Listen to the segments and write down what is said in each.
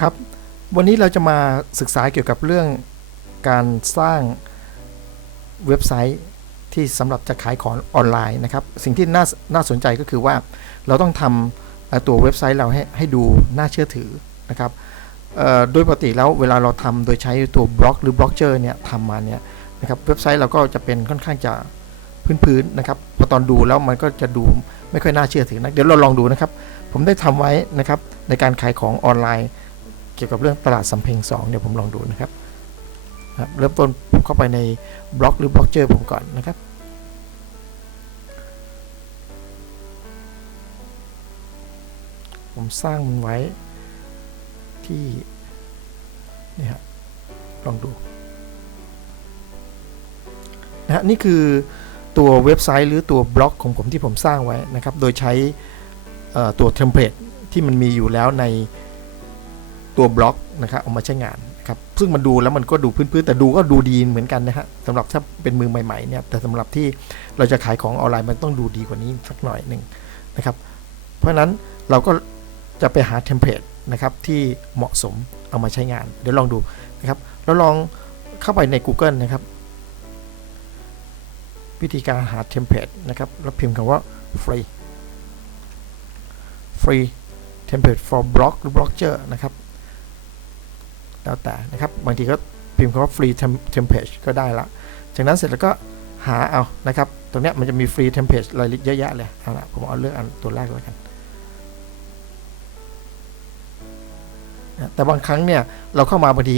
ครับ วันนี้เราจะมาศึกษาเกี่ยวกับเรื่องการสร้างเว็บไซต์ที่สำหรับจะขายของออนไลน์นะครับ สิ่งที่น่าน่าสนใจก็คือว่าเราต้องทำตัวเว็บไซต์เราให้ให้ดูน่าเชื่อถือนะครับโดยปกติแล้วเวลาเราทำโดยใช้ตัวบล็อกหรือบล็อกเจอร์เนี่ยทำมาเนี่ยนะครับเว็บไซต์เราก็จะเป็นค่อนข้างจะพื้นๆนะครับพอตอนดูแล้วมันก็จะดูไม่ค่อยน่าเชื่อถือนะเดี๋ยวเราลองดูนะครับ ผมได้ทำไว้นะครับในการขายของออนไลน์ เกี่ยวกับเรื่องตลาดสำเพ็ง2เดี๋ยวผมลองดูนะครับครับเริ่มต้นเข้าไปในบล็อกหรือบล็อกเจอร์ผมก่อนนะครับ ผมสร้างมันไว้ที่ นี่ฮะลองดูนะฮะนี่คือตัวเว็บไซต์หรือตัวบล็อกของผมที่ผมสร้างไว้นะครับ โดยใช้ตัวเทมเพลตที่มันมีอยู่แล้วใน ตัวบล็อกนะครับเอามาใช้งานครับซึ่งมันดูแล้วมันก็ดูพื้นๆแต่ดูก็ดูดีเหมือนกันนะฮะสำหรับถ้าเป็นมือใหม่ๆเนี่ยแต่สำหรับที่เราจะขายของออนไลน์มันต้องดูดีกว่านี้สักหน่อยหนึ่งนะครับ เพราะฉะนั้นเราก็จะไปหาเทมเพลตนะครับที่เหมาะสมเอามาใช้งาน เดี๋ยวลองดูนะครับแล้วลองเข้าไปใน Google นะครับ วิธีการหาเทมเพลตนะครับแล้วพิมพ์คำว่า free free template for block หรือ blogger นะครับ แล้วแต่นะครับ บางทีก็พิมพ์คำว่า free template ก็ได้ละ จากนั้นเสร็จแล้วก็หาเอานะครับ ตรงนี้มันจะมี free template อะไรเยอะแยะเลยเอาละผมเอาเลือกอันตัวแรกแล้วกันแต่บางครั้งเนี่ยเราเข้ามาบางที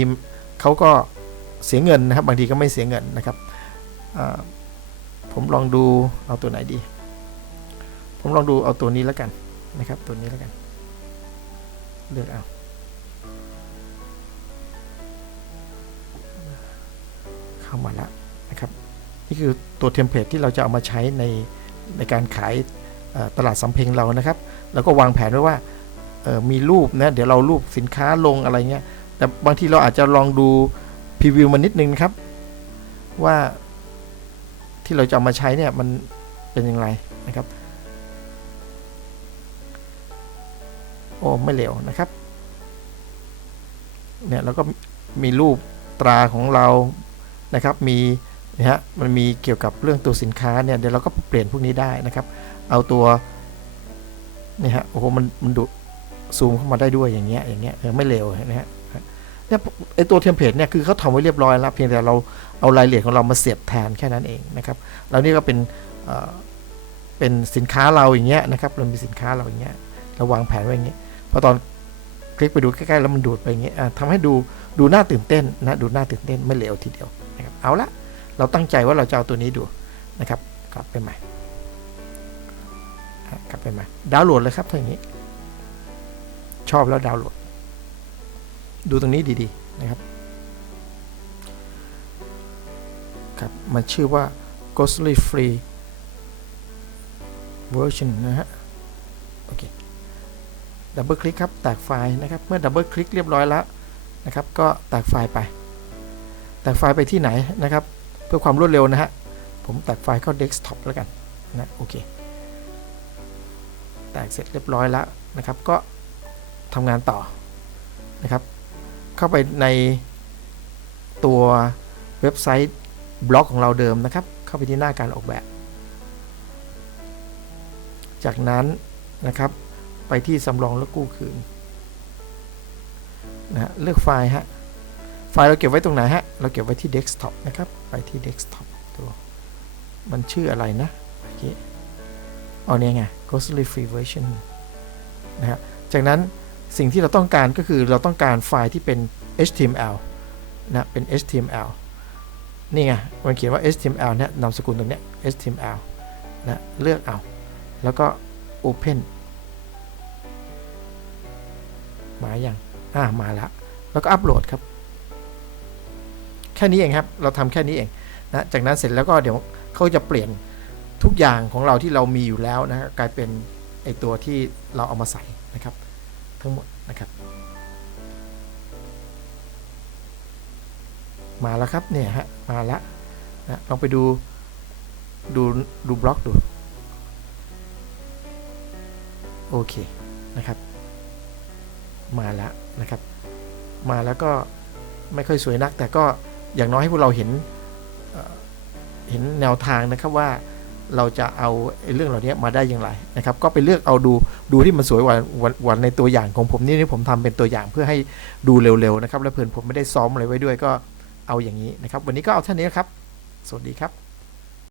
เขาก็เสียเงินนะครับ บางทีก็ไม่เสียเงินนะครับผมลองดูเอาตัวไหนดี ผมลองดูเอาตัวนี้แล้วกันนะครับ ตัวนี้แล้วกัน เลือกเอา เข้ามาแล้วนะครับ นี่คือตัวเทมเพลตที่เราจะเอามาใช้ในในการขายตลาดสำเพ็งเรานะครับ แล้วก็วางแผนไว้ว่ามีรูปนะเดี๋ยวเรารูปสินค้าลงอะไรเงี้ยแต่บางทีเราอาจจะลองดูพรีวิวมานิดนึงครับ ว่าที่เราจะเอามาใช้เนี่ยมันเป็นอย่างไรนะครับ โอ้ไม่เร็วนะครับเนี่ยเราก็มีรูปตราของเรา นะครับมีนะฮะมันมีเกี่ยวกับเรื่องตัวสินค้าเนี่ยเดี๋ยวเราก็เปลี่ยนพวกนี้ได้นะครับ เอาตัวนี่ฮะโอ้โหมันมันดูซูมเข้ามาได้ด้วยอย่างเงี้ยอย่างเงี้ยไม่เร็วนะฮะเนี่ยไอตัวเทมเพลตเนี่ยคือเขาทำไว้เรียบร้อยแล้วเพียงแต่เราเอารายละเอียดของเรามาเสียบแทนแค่นั้นเองนะครับแล้วนี่ก็เป็นเป็นสินค้าเราอย่างเงี้ยนะครับเรามีสินค้าเราอย่างเงี้ยเราวางแผนไว้อย่างเงี้ยพอตอนคลิกไปดูใกล้ๆแล้วมันดูดไปอย่างเงี้ยทำให้ดูดูน่าตื่นเต้นนะดูน่าตื่นเต้นไม่เหลวทีเดียว นะครับเอาละเราตั้งใจว่าเราจะเอาตัวนี้ดูนะครับ กลับไปใหม่กลับไปใหม่ดาวน์โหลดเลยครับถ้าอย่างนี้ ชอบแล้วดาวน์โหลด ดูตรงนี้ดีๆนะครับครับมันชื่อว่า Ghostly Free Version นะฮะโอเคดับเบิลคลิกครับแตกไฟล์นะครับ เมื่อดับเบิลคลิกเรียบร้อยแล้วนะครับ ก็แตกไฟล์ไป ตกไฟล์ไปที่ไหนนะครับ เพื่อความรวดเร็วนะฮะ ผมแตกไฟล์เข้าเดสก์ท็อปแล้วกันนะโอเค แตกเสร็จเรียบร้อยแล้วนะครับ ก็ทำงานต่อนะครับ เข้าไปในตัวเว็บไซต์บล็อกของเราเดิมนะครับ เข้าไปที่หน้าการออกแบบ จากนั้นนะครับไปที่สำรองแล้วกู้คืนนะเลือกไฟล์ฮะ ฟล์เราเก็บไว้ตรงไหนฮะ เราเก็บไว้ที่ desktop นะครับ ไปที่ desktop ตัวมันชื่ออะไรนะเมื่อกี้อ๋อเนี่ยไง ghostly free version นะฮะ จากนั้นสิ่งที่เราต้องการก็คือเราต้องการไฟล์ที่เป็น HTML นะ เป็น HTML นี่ไง มันเขียนว่า HTML เนี่ยนามสกุลตรงเนี้ย HTML นะ เลือกเอา แล้วก็ Open มาอย่างอ่ามาล้วแล้วก็อัปโหลดครับ แค่นี้เองครับ เราทำแค่นี้เองนะจากนั้นเสร็จแล้วก็เดี๋ยวเขาจะเปลี่ยนทุกอย่างของเราที่เรามีอยู่แล้วนะกลายเป็นไอตัวที่เราเอามาใส่นะครับ ทั้งหมดนะครับ มาแล้วครับเนี่ยฮะมาแล้วนะลองไปดูดูดูบล็อกดูโอเคนะครับ มาแล้วนะครับ มาแล้วก็ไม่ค่อยสวยนักแต่ก็ อย่างน้อยให้พวกเราเห็นเห็นแนวทางนะครับว่าเราจะเอาเรื่องเหล่านี้มาได้อย่างไรนะครับ ก็ไปเลือกเอาดูดูที่มันสวยกว่าวันในตัวอย่างของผมนี่นี่ผมทำเป็นตัวอย่างเพื่อให้ดูเร็วๆนะครับ และเพื่อนผมไม่ได้ซ้อมอะไรไว้ด้วยก็เอาอย่างนี้นะครับ วันนี้ก็เอาเท่านี้ครับ สวัสดีครับ